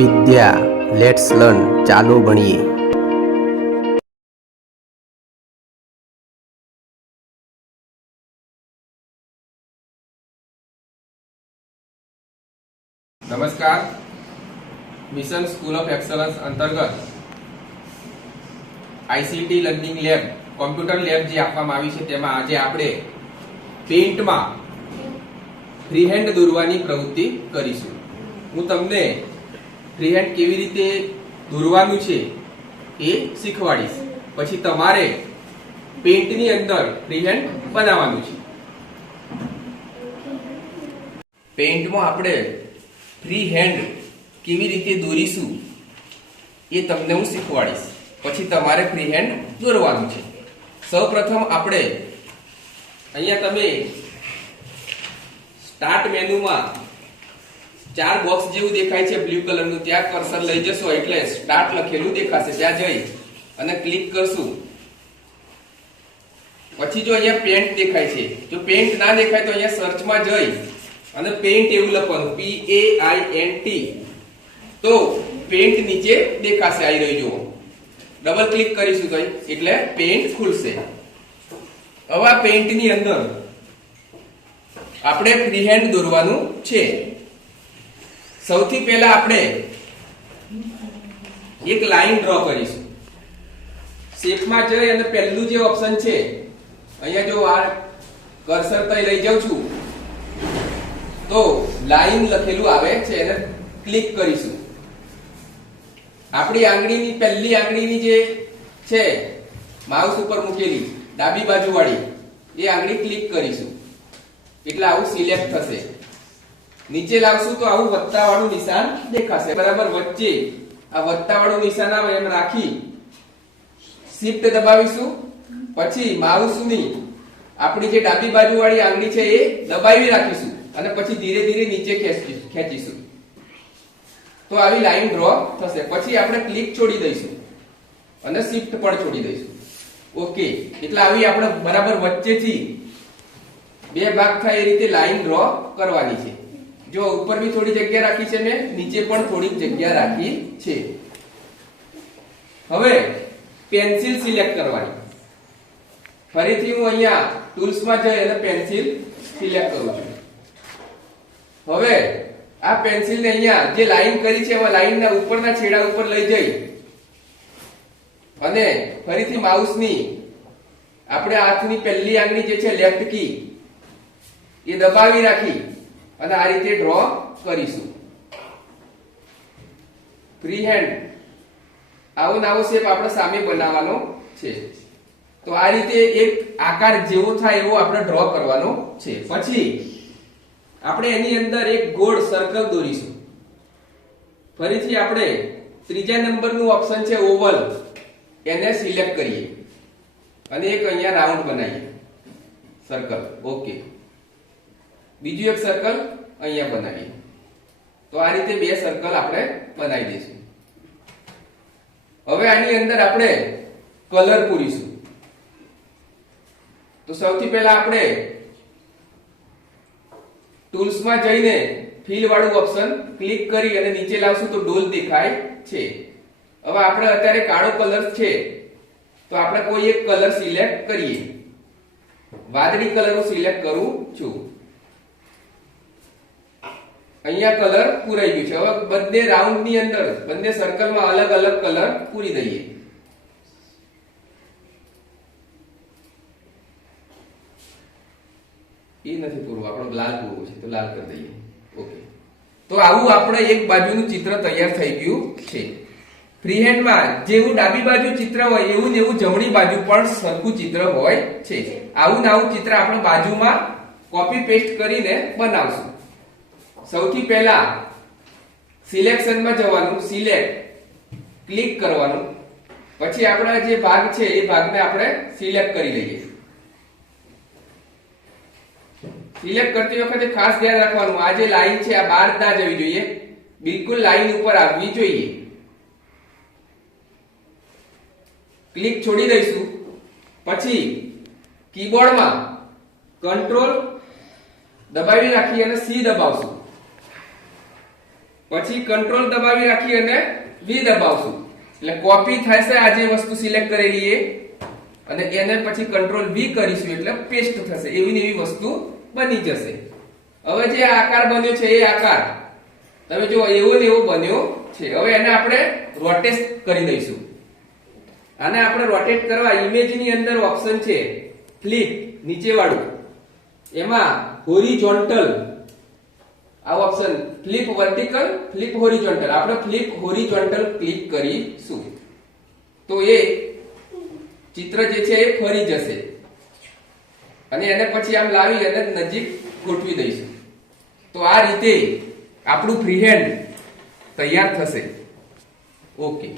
Vidya let's learn ચાલો ભણીએ. નમસ્કાર. મિશન સ્કૂલ ઓફ એક્સલન્સ અંતર્ગત ICT learning lab computer lab જે આપવામાં આવી છે તેમાં આજે આપણે પેઇન્ટમાં ફ્રીહેન્ડ દોરવાની પ્રવૃત્તિ કરીશું. હું તમને ફ્રીહેન્ડ કેવી રીતે દોરવાનું છે એ શીખવાડીશ. પછી તમારે પેઇન્ટની અંદર ફ્રીહેન્ડ બનાવવાનું છે. પેઇન્ટમાં આપણે ફ્રી હેન્ડ કેવી રીતે દોરીશું એ તમને હું શીખવાડીશ. પછી તમારે ફ્રી હેન્ડ દોરવાનું છે. સૌપ્રથમ આપણે અહીંયા તમે સ્ટાર્ટ મેનુમાં 4 બોક્સ જેવું દેખાય છે બ્લુ કલરનું, ત્યાં કર્સર લઈ જશો એટલે સ્ટાર્ટ લખેલું દેખાશે. ત્યાં જઈ અને ક્લિક કરશું. પછી જો અહીંયા પેન્ટ દેખાય છે, જો પેન્ટ ના દેખાય તો અહીંયા સર્ચમાં જઈ અને પેઇન્ટ એવું લખવાનું PAINT, તો પેઇન્ટ નીચે દેખાશે. આવી રહી જુઓ, ડબલ ક્લિક કરીશું તો એટલે પેઇન્ટ ખુલશે. હવે આ પેઇન્ટ ની અંદર આપણે ફ્રીહેન્ડ દોરવાનું છે. સૌથી પહેલા આપણે એક લાઈન ડ્રો કરીશું. શેપમાં જઈ અને પહેલું જે ઓપ્શન છે અહીંયા જો આ કર્સર તઈ લઈ જાઉં છું તો લાઈન લખેલું આવે છે, એને ક્લિક કરીશું. આપણી આંગળીની પહેલી આંગળીની જે છે માઉસ ઉપર મૂકેલી ડાબી બાજુ વાળી એ આંગળી ક્લિક કરીશું એટલે આવું સિલેક્ટ થશે. નીચે લાવશું તો આવું વત્તા વાળું નિશાન દેખાશે. બરાબર વચ્ચે આ વત્તા વાળું નિશાન આવે એમ રાખી શિફ્ટ દબાવીશું. પછી માઉસની આપણી જે ડાબી બાજુ વાળી આંગળી છે એ દબાવી રાખીશું અને પછી ધીરે ધીરે નીચે ખેંચીશું તો આવી લાઈન ડ્રો થશે. પછી આપણે ક્લિક છોડી દઈશું અને શિફ્ટ પણ છોડી દઈશું. ઓકે, એટલે આવી આપણે બરાબર વચ્ચેથી 2 ભાગ થાય એ રીતે લાઈન ડ્રો કરવાની છે. જો ઉપર બી થોડી જગ્યા રાખી છે મેં, નીચે પણ થોડી જગ્યા રાખી છે. હવે પેન્સિલ સિલેક્ટ કરવાની. ફરીથી હું અહીંયા ટૂલ્સમાં જઈ અને પેન્સિલ સિલેક્ટ કરું છું. હવે આ પેન્સિલને અહીંયા જે લાઈન કરી છે એમાં લાઈનના ઉપરના છેડા ઉપર લઈ જઈ અને ફરીથી માઉસની આપણે હાથની પહેલી આંગળી જે છે લેફ્ટ કી એ દબાવી રાખી અને આ રીતે ડ્રો કરીશું. ફ્રી હેન્ડ આવો નવો શેપ આપણે સામે બનાવવાનો છે. તો આ રીતે એક આકાર જેવો થાય એવો આપણે ડ્રો કરવાનો છે. પછી આપણે એની અંદર એક ગોળ સર્કલ દોરીશું. ફરીથી આપણે ત્રીજા નંબરનું ઓપ્શન છે ઓવલ, એને સિલેક્ટ કરીએ અને એક અહીંયા રાઉન્ડ બનાવીએ સર્કલ. ઓકે, બીજું એક સર્કલ અહીંયા બનાવીએ. તો આ રીતે 2 સર્કલ આપણે બનાવી દઈશું. હવે આની અંદર આપણે કલર પૂરીશું. તો સૌથી પહેલા આપણે ટૂલ્સમાં જઈને ફિલ વાળું ઓપ્શન ક્લિક કરી અને નીચે લાવશું તો ડોલ દેખાય છે. હવે આપણે અત્યારે કાળો કલર છે તો આપણે કોઈ એક કલર સિલેક્ટ કરીએ. વાદળી કલર હું સિલેક્ટ કરું છું. અહીંયા કલર પૂરાઈ ગયું છે. હવે બંને રાઉન્ડ ની અંદર બંને સર્કલમાં અલગ અલગ કલર પૂરી દઈએ. એ નથી પૂરું, આપણો લાલ પૂરવું છે તો લાલ કરી દઈએ. ઓકે, તો આવું આપણે એક બાજુનું ચિત્ર તૈયાર થઈ ગયું છે. ફ્રીહેન્ડમાં જેવું ડાબી બાજુ ચિત્ર હોય એવું ને એવું જમણી બાજુ પણ સરખું ચિત્ર હોય છે. આવું ને આવું ચિત્ર આપણે બાજુમાં કોપી પેસ્ટ કરીને બનાવશું. સૌથી પહેલા સિલેક્શનમાં જવાનું, સિલેક્ટ ક્લિક કરવાનું. પછી આપણા જે ભાગ છે એ ભાગને આપણે સિલેક્ટ કરી લઈએ. સિલેક્ટ કરતી વખતે ખાસ ધ્યાન રાખવાનું, આ જે લાઈન છે આ બહાર ના જવી જોઈએ, બિલકુલ લાઈન ઉપર આવવી જોઈએ. ક્લિક છોડી દઈશું. પછી કીબોર્ડમાં કંટ્રોલ દબાવી રાખી અને C દબાવશું. પછી કંટ્રોલ દબાવી રાખી અને V દબાવશું એટલે કોપી થશે આ જે વસ્તુ સિલેક્ટ કરેલી એ, અને એને પછી કંટ્રોલ V કરીશું એટલે પેસ્ટ થશે. એવી ને એવી વસ્તુ બની જશે. હવે જે આકાર બન્યો છે એ આકાર તમે જો એવો ને એવો બન્યો છે. હવે એને આપણે રોટેટ કરી દઈશું. આને આપણે રોટેટ કરવા ઇમેજની અંદર ઓપ્શન છે ફ્લિપ નીચે વાળું, એમાં હોરિઝોન્ટલ આ option flip vertical, flip horizontal. આપણે ફ્લિપ હોરિઝોન્ટલ ક્લિક કરીશું તો એ ચિત્ર જે છે એ ફરી જશે અને એને પછી આમ લાવી અને નજીક ગોઠવી દઈશું. તો આ રીતે આપણું ફ્રીહેન્ડ તૈયાર થશે. ઓકે.